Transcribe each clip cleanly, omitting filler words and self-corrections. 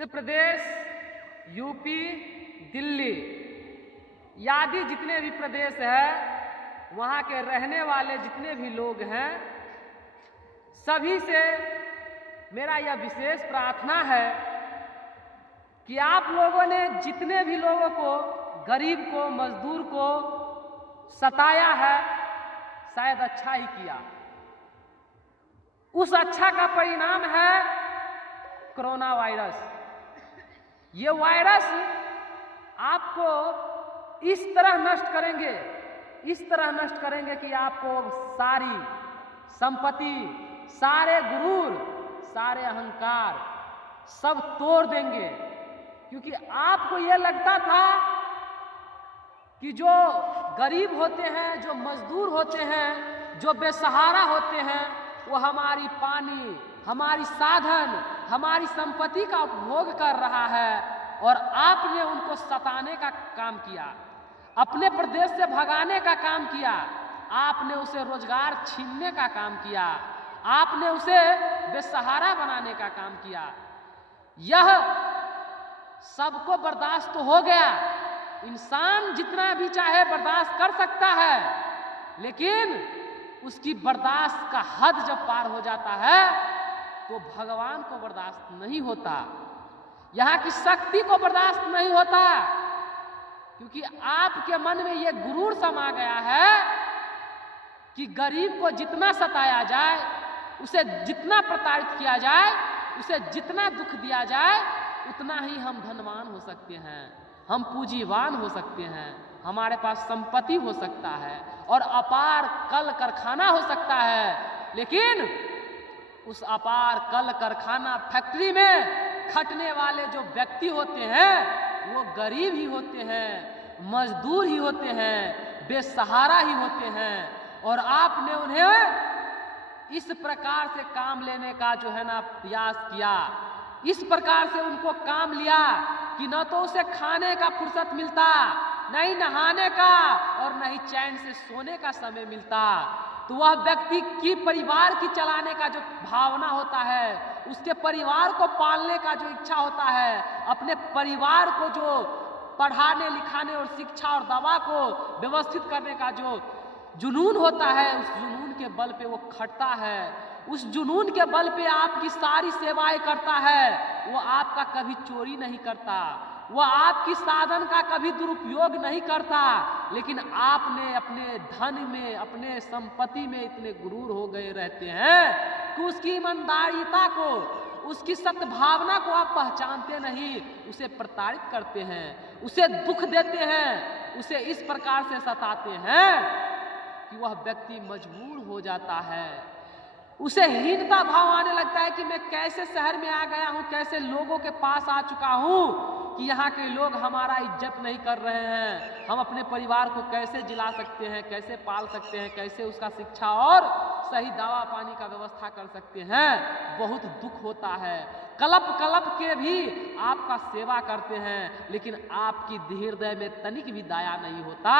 Madhya Pradesh, UP, Delhi आदि जितने भी प्रदेश है, वहाँ के रहने वाले जितने भी लोग हैं, सभी से मेरा यह विशेष प्रार्थना है कि आप लोगों ने जितने भी लोगों को, गरीब को, मजदूर को सताया है, शायद अच्छा ही किया। उस अच्छा का परिणाम है कोरोना वायरस। ये वायरस आपको इस तरह नष्ट करेंगे, इस तरह नष्ट करेंगे कि आपको सारी संपत्ति, सारे गुरूर, सारे अहंकार सब तोड़ देंगे। क्योंकि आपको यह लगता था कि जो गरीब होते हैं, जो मजदूर होते हैं, जो बेसहारा होते हैं, वो हमारी पानी, हमारी साधन, हमारी संपत्ति का उपभोग कर रहा है, और आपने उनको सताने का काम किया, अपने प्रदेश से भगाने का काम किया, आपने उसे रोजगार छीनने का काम किया, आपने उसे बेसहारा बनाने का काम किया। यह सबको बर्दाश्त तो हो गया, इंसान जितना भी चाहे बर्दाश्त कर सकता है, लेकिन उसकी बर्दाश्त का हद जब पार हो जाता है तो भगवान को बर्दाश्त नहीं होता, यहाँ की शक्ति को बर्दाश्त नहीं होता। क्योंकि आपके मन में यह गुरूर समा गया है कि गरीब को जितना सताया जाए, उसे जितना प्रताड़ित किया जाए, उसे जितना दुख दिया जाए, उतना ही हम धनवान हो सकते हैं, हम पूंजीवान हो सकते हैं, हमारे पास संपत्ति हो सकता है और अपार कल कारखाना हो सकता है। लेकिन उस अपार कल कारखाना फैक्ट्री में खटने वाले जो व्यक्ति होते हैं, वो गरीब ही होते हैं, मजदूर ही होते हैं, बेसहारा ही होते हैं। और आपने उन्हें इस प्रकार से काम लेने का जो है ना प्रयास किया, इस प्रकार से उनको काम लिया कि न तो उसे खाने का फुर्सत मिलता, नहीं नहाने का, और नहीं चैन से सोने का समय मिलता। तो वह व्यक्ति की परिवार की चलाने का जो भावना होता है, उसके परिवार को पालने का जो इच्छा होता है, अपने परिवार को जो पढ़ाने लिखाने और शिक्षा और दवा को व्यवस्थित करने का जो जुनून होता है, उस जुनून के बल पे वो खटता है, उस जुनून के बल पे आपकी सारी सेवाएं करता है। वो आपका कभी चोरी नहीं करता, वो आपकी साधन का कभी दुरुपयोग नहीं करता, लेकिन आपने अपने धन में, अपने संपत्ति में इतने गुरूर हो गए रहते हैं कि उसकी ईमानदारिता को, उसकी सद्भावना को आप पहचानते नहीं, उसे प्रताड़ित करते हैं, उसे दुख देते हैं, उसे इस प्रकार से सताते हैं कि वह व्यक्ति मजबूर हो जाता है। उसे हीनता भाव आने लगता है कि मैं कैसे शहर में आ गया हूं, कैसे लोगों के पास आ चुका हूं कि यहाँ के लोग हमारा इज्जत नहीं कर रहे हैं, हम अपने परिवार को कैसे जिला सकते हैं, कैसे पाल सकते हैं, कैसे उसका शिक्षा और सही दवा पानी का व्यवस्था कर सकते हैं। बहुत दुख होता है, कलप कलप के भी आपका सेवा करते हैं, लेकिन आपकी हृदय में तनिक भी दया नहीं होता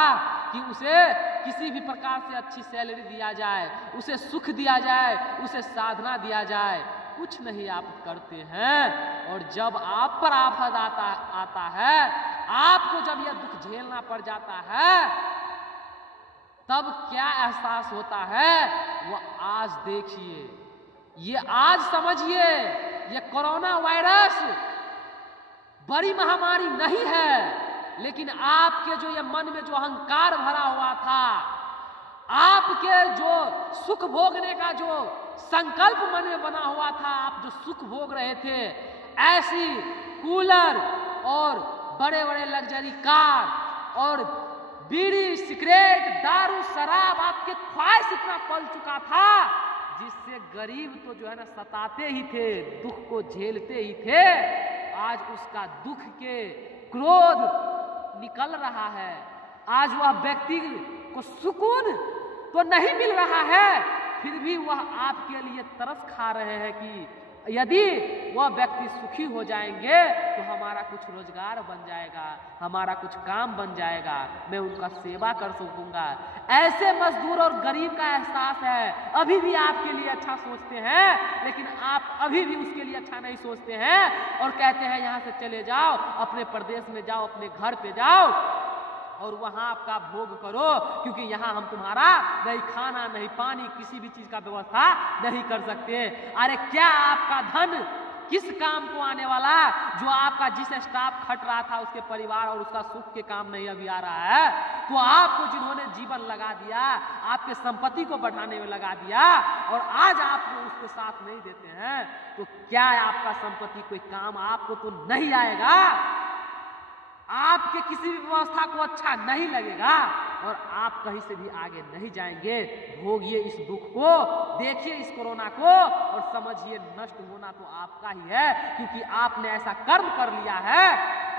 कि उसे किसी भी प्रकार से अच्छी सैलरी दिया जाए, उसे सुख दिया जाए, उसे साधना दिया जाए, कुछ नहीं आप करते हैं। और जब आप पर आफत आता है, आपको जब यह दुख झेलना पड़ जाता है, तब क्या एहसास होता है वो आज देखिए, ये आज समझिए। ये कोरोना वायरस बड़ी महामारी नहीं है, लेकिन आपके जो ये मन में जो अहंकार भरा हुआ था, आपके जो सुख भोगने का जो संकल्प मन में बना हुआ था, आप जो सुख भोग रहे थे, ऐसी कूलर और बड़े बड़े लग्जरी कार और बीड़ी, सिगरेट, दारू, शराब, आपके ख्वाहिश इतना पल चुका था जिससे गरीब तो जो है ना सताते ही थे, दुख को झेलते ही थे। आज उसका दुख के क्रोध निकल रहा है, आज वह व्यक्ति को सुकून तो नहीं मिल रहा है, फिर भी वह आपके लिए तरस खा रहे हैं कि यदि वह व्यक्ति सुखी हो जाएंगे तो हमारा कुछ रोजगार बन जाएगा, हमारा कुछ काम बन जाएगा, मैं उनका सेवा कर सकूंगा। ऐसे मजदूर और गरीब का एहसास है। अभी भी आपके लिए अच्छा सोचते हैं, लेकिन आप अभी भी उसके लिए अच्छा नहीं सोचते हैं और कहते हैं यहाँ से चले जाओ, अपने प्रदेश में जाओ, अपने घर पे जाओ और वहां आपका भोग करो, क्योंकि यहाँ हम तुम्हारा नहीं खाना नहीं पानी किसी भी चीज का व्यवस्था नहीं कर सकते। अरे क्या आपका धन किस काम को आने वाला, जो आपका जिस स्टाफ खट रहा था उसके परिवार और उसका सुख के काम नहीं अभी आ रहा है, तो आपको जिन्होंने जीवन लगा दिया, आपके संपत्ति को बढ़ाने में लगा दिया और आज आपको उसके साथ नहीं देते हैं, तो क्या आपका संपत्ति कोई काम आपको तो नहीं आएगा, आपके किसी भी व्यवस्था को अच्छा नहीं लगेगा और आप कहीं से भी आगे नहीं जाएंगे। भोगिए इस दुख को, देखिए इस कोरोना को और समझिए नष्ट होना तो आपका ही है, क्योंकि आपने ऐसा कर्म कर लिया है,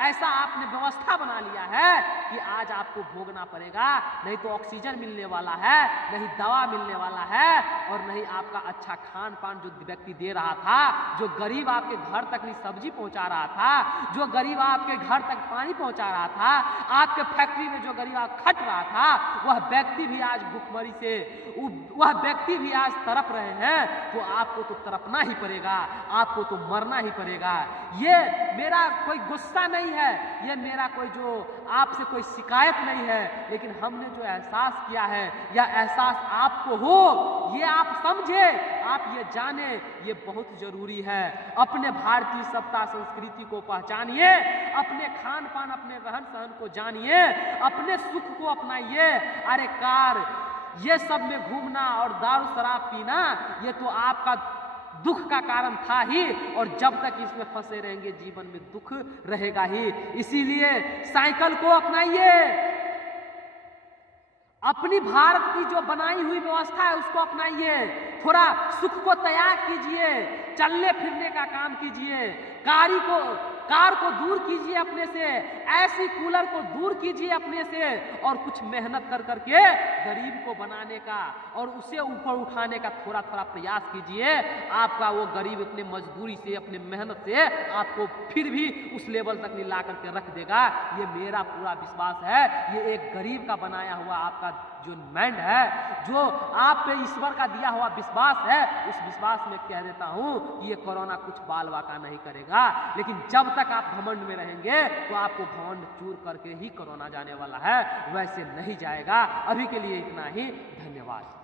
ऐसा आपने व्यवस्था बना लिया है कि आज आपको भोगना पड़ेगा। नहीं तो ऑक्सीजन मिलने वाला है, नहीं दवा मिलने वाला है और नहीं आपका अच्छा खान पान जो व्यक्ति दे रहा था, जो गरीब आपके घर तक नहीं सब्जी पहुंचा रहा था, जो गरीब आपके घर तक पानी पहुंचा रहा था, आपके फैक्ट्री में जो गरीब आप खट रहा था, वह व्यक्ति भी आज भूखमरी से वह व्यक्ति भी आज तड़प रहे हैं। तो आपको तो तड़पना ही पड़ेगा, आपको तो मरना ही पड़ेगा। ये मेरा कोई गुस्सा नहीं है, ये मेरा कोई जो आपसे कोई शिकायत नहीं है, लेकिन हमने जो एहसास किया है या एहसास आपको हो, ये आप समझे, आप ये जाने, ये बहुत जरूरी है। अपने भारतीय सत्ता संस्कृति को पहचानिए, अपने खान पान अपने रहन सहन को जानिए, अपने सुख को अपनाइए। अरे कार ये सब में घूमना और दारू शराब पीना ये तो आपका दुख का कारण था ही, और जब तक इसमें फंसे रहेंगे जीवन में दुख रहेगा ही। इसीलिए साइकिल को अपनाइए, अपनी भारत की जो बनाई हुई व्यवस्था है उसको अपनाइए, थोड़ा सुख को त्याग कीजिए, चलने फिरने का काम कीजिए, कार को दूर कीजिए अपने से, ऐसी कूलर को दूर कीजिए अपने से और कुछ मेहनत कर करके गरीब को बनाने का और उसे ऊपर उठाने का थोड़ा थोड़ा प्रयास कीजिए। आपका वो गरीब अपने मजदूरी से, अपने मेहनत से आपको फिर भी उस लेवल तक नहीं ला करके रख देगा, ये मेरा पूरा विश्वास है। ये एक गरीब का बनाया हुआ आपका जो माइंड है, जो आप पे ईश्वर का दिया हुआ विश्वास है, उस विश्वास में कह देता हूं कि ये कोरोना कुछ बाल वाका नहीं करेगा। लेकिन जब तक आप घमंड में रहेंगे तो आपको घमंड चूर करके ही कोरोना जाने वाला है, वैसे नहीं जाएगा। अभी के लिए इतना ही, धन्यवाद।